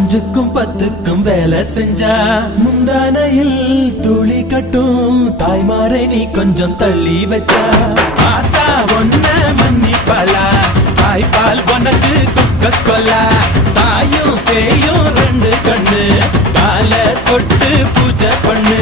அஞ்சுக்கும் பத்துக்கும் வேலை செஞ்சா முந்தானையில் துளி கட்டும் தாய்மாரை நீ கொஞ்சம் தள்ளி வச்சா ஆத்தா ஒன்ன மன்னிப்பாளா தாய்ப்பால் உனக்கு குக்க கொல்லா தாயும் சேயும் ரெண்டு கண்ணு கால தொட்டு பூஜை பண்ணு